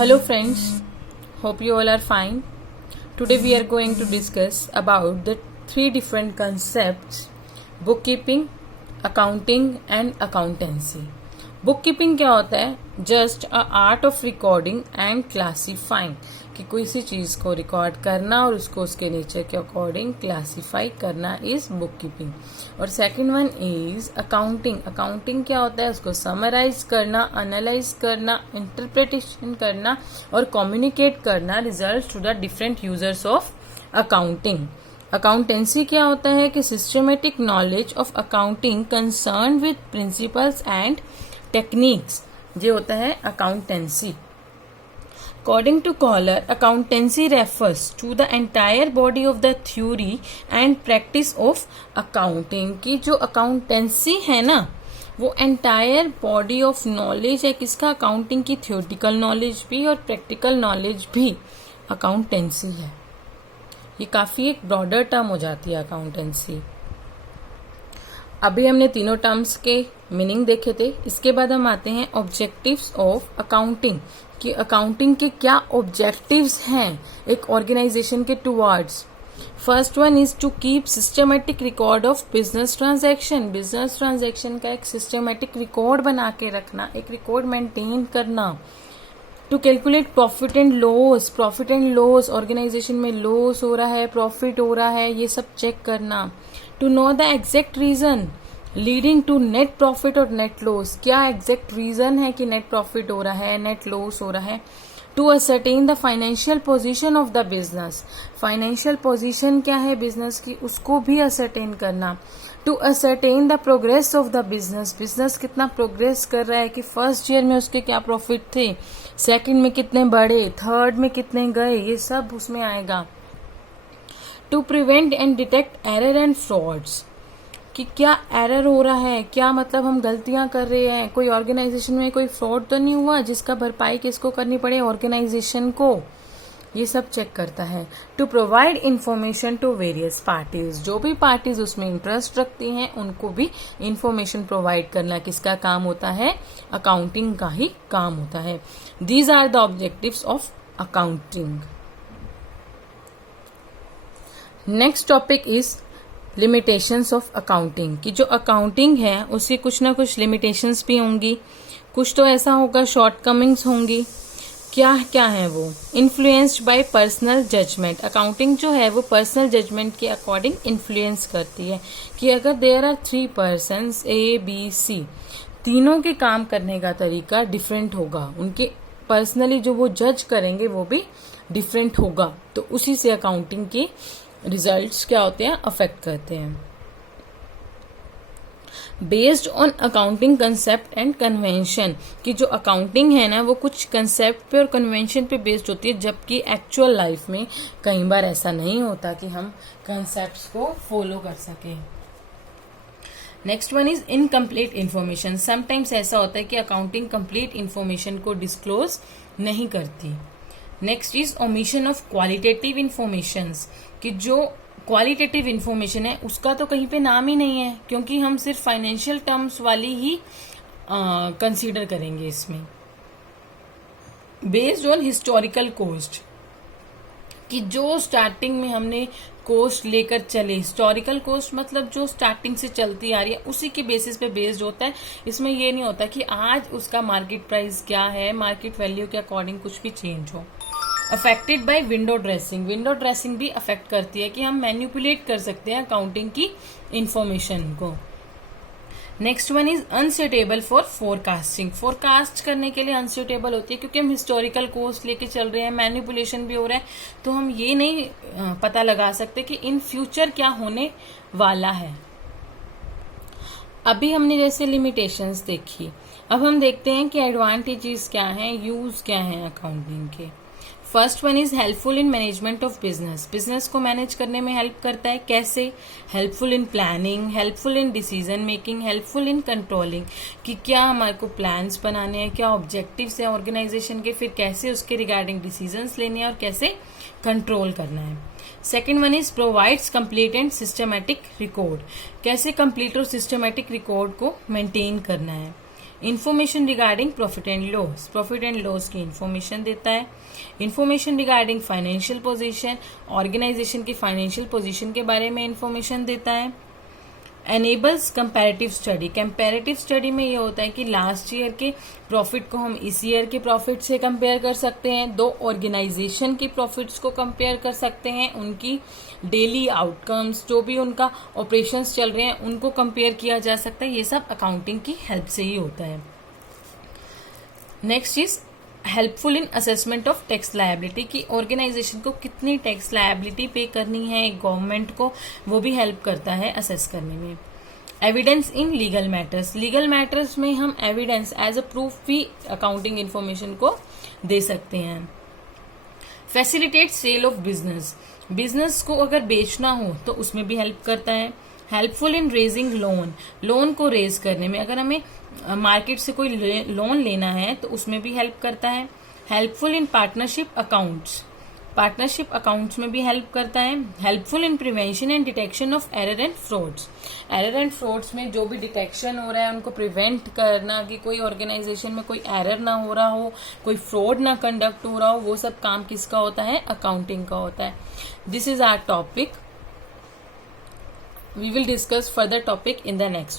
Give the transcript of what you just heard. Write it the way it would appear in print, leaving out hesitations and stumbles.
Hello friends, hope you all are fine. Today we are going to discuss about the three different concepts: bookkeeping, accounting and accountancy. Bookkeeping क्या होता है? Just a art of recording and classifying, कि कोई सी चीज को record करना और उसको उसके नेचर के अकॉर्डिंग क्लासीफाई करना इज बुक कीपिंग. और second one is accounting. Accounting क्या होता है? उसको समराइज करना, एनालाइज करना, इंटरप्रिटेशन करना और कम्युनिकेट करना result to the different users of accounting. Accountancy क्या होता है? कि systematic knowledge of accounting concern with principles and techniques, ये होता है accountancy. According to Kohler, accountancy refers to the entire body of the theory and practice of accounting. की जो accountancy है ना, वो entire body of knowledge है. किसका? accounting की theoretical knowledge भी और practical knowledge भी accountancy है. ये काफी एक broader term हो जाती है accountancy. अभी हमने तीनों टर्म्स के मीनिंग देखे थे. इसके बाद हम आते हैं ऑब्जेक्टिव्स ऑफ अकाउंटिंग, कि अकाउंटिंग के क्या ऑब्जेक्टिव्स हैं एक ऑर्गेनाइजेशन के towards. First one is to keep systematic record of business transaction. Business transaction का एक सिस्टमेटिक रिकॉर्ड बना के रखना, एक रिकॉर्ड मेंटेन करना. To calculate profit and loss. Profit and loss, organisation में लॉस हो रहा है, प्रॉफिट हो रहा है, ये सब चेक करना. To know the exact reason leading to net profit और नेट लॉस. क्या एग्जैक्ट रीजन है कि नेट प्रॉफिट हो रहा है, नेट लॉस हो रहा है. To ascertain the financial position of the business. Financial position क्या है बिजनेस की, उसको भी असरटेन करना. To ascertain the progress of the business. Business कितना प्रोग्रेस कर रहा है, कि फर्स्ट ईयर में उसके क्या प्रॉफिट थे, सेकंड में कितने बढ़े, थर्ड में कितने गए, ये सब उसमें आएगा. To prevent and detect error and frauds, कि क्या एरर हो रहा है, क्या मतलब हम गलतियां कर रहे हैं, कोई ऑर्गेनाइजेशन में कोई फ्रॉड तो नहीं हुआ जिसका भरपाई किसको करनी पड़े, ऑर्गेनाइजेशन को. ये सब चेक करता है. To provide information to various parties. जो भी पार्टीज उसमें इंटरेस्ट रखती हैं उनको भी इंफॉर्मेशन प्रोवाइड करना किसका काम होता है? अकाउंटिंग का ही काम होता है. These are the objectives of accounting. Next topic is limitations of accounting, कि जो अकाउंटिंग है उसकी कुछ ना कुछ लिमिटेशंस भी होंगी, कुछ तो ऐसा होगा शॉर्टकमिंग्स होंगी. क्या क्या है वो? Influenced by personal judgement. Accounting जो है वो पर्सनल जजमेंट के अकॉर्डिंग इन्फ्लुएंस करती है, कि अगर there are three persons A B C, तीनों के काम करने का तरीका डिफरेंट होगा, उनके पर्सनली जो वो जज करेंगे वो भी डिफरेंट होगा, तो उसी से अकाउंटिंग की रिजल्ट्स क्या होते हैं, अफेक्ट करते हैं. Based on accounting concept and convention, कि जो अकाउंटिंग है ना वो कुछ कंसेप्ट पे और कन्वेंशन पे बेस्ड होती है, जबकि एक्चुअल लाइफ में कई बार ऐसा नहीं होता कि हम कंसेप्ट्स को फॉलो कर सकें. Next one is incomplete information. Sometimes ऐसा होता है कि अकाउंटिंग कंप्लीट इन्फॉर्मेशन को डिस्क्लोज नहीं करती. Next is omission of qualitative information, कि जो क्वालिटेटिव इन्फॉर्मेशन है उसका तो कहीं पे नाम ही नहीं है, क्योंकि हम सिर्फ फाइनेंशियल टर्म्स वाली ही कंसीडर करेंगे इसमें. बेस्ड ऑन हिस्टोरिकल कोस्ट, कि जो स्टार्टिंग में हमने कोस्ट लेकर चले, हिस्टोरिकल कोस्ट मतलब जो स्टार्टिंग से चलती आ रही है उसी के बेसिस पे बेस्ड होता है. इसमें ये नहीं होता कि आज उसका मार्केट प्राइस क्या है, मार्केट वैल्यू के अकॉर्डिंग कुछ भी चेंज हो. Affected by window dressing. Window dressing भी अफेक्ट करती है, कि हम मैनिपुलेट कर सकते हैं अकाउंटिंग की इंफॉर्मेशन को. Next one is unsuitable for forecasting. Forecast करने के लिए अनसुटेबल होती है, क्योंकि हम हिस्टोरिकल कोस्ट लेके चल रहे हैं, मैनिपुलेशन भी हो रहा है, तो हम ये नहीं पता लगा सकते कि इन फ्यूचर क्या होने वाला है. अभी हमने जैसे लिमिटेशंस देखी, अब हम देखते हैं कि एडवांटेजेस क्या हैं, यूज क्या हैं अकाउंटिंग के. First one is helpful in management of business. Business को मैनेज करने में हेल्प करता है. कैसे? Helpful in planning, helpful in decision making, helpful in controlling, कि क्या हमारे को प्लान्स बनाने हैं, क्या ऑब्जेक्टिव्स हैं ऑर्गेनाइजेशन के, फिर कैसे उसके रिगार्डिंग डिसीजंस लेने हैं और कैसे कंट्रोल करना है. Second one is provides complete and systematic record. कैसे कंप्लीट और सिस्टमैटिक रिकॉर्ड को मेंटेन करना है. Information regarding profit and loss की इंफॉर्मेशन देता है। Information regarding financial position, organisation की फाइनेंशियल पोजीशन के बारे में इंफॉर्मेशन देता है। Enables comparative study, comparative study में ये होता है कि लास्ट ईयर के प्रॉफिट को हम इस ईयर के प्रॉफिट से कंपेयर कर सकते हैं, दो ऑर्गेनाइजेशन की प्रॉफिट्स को कंपेयर कर सकते हैं, उनकी डेली आउटकम्स जो भी उनका ऑपरेशंस चल रहे हैं उनको कंपेयर किया जा सकता है। ये सब अकाउंटिंग की हेल्प से ही होता है। Next is helpful in assessment of tax liability, की ऑर्गेनाइजेशन को कितनी टैक्स लायबिलिटी पे करनी है गवर्नमेंट को, वो भी हेल्प करता है असेस करने में। Evidence in legal matters, legal matters में हम एविडेंस एज अ प्रूफ भी अकाउंटिंग इन्फॉर्मेशन को दे सकते हैं। Facilitate sale of business, business को अगर बेचना हो तो उसमें भी हेल्प करता है। Helpful in raising loan, loan को रेज करने में, अगर हमें मार्केट से कोई लोन लेना है तो उसमें भी हेल्प करता है। Helpful in partnership accounts, partnership accounts में भी हेल्प करता है। Helpful in prevention and detection of error and frauds, error and frauds में जो भी डिटेक्शन हो रहा है उनको प्रिवेंट करना, कि कोई ऑर्गेनाइजेशन में कोई एरर ना हो रहा हो, कोई फ्रॉड ना कंडक्ट हो रहा हो, वो सब काम किसका होता है, अकाउंटिंग का होता है। This is our topic, we will discuss further topic in the next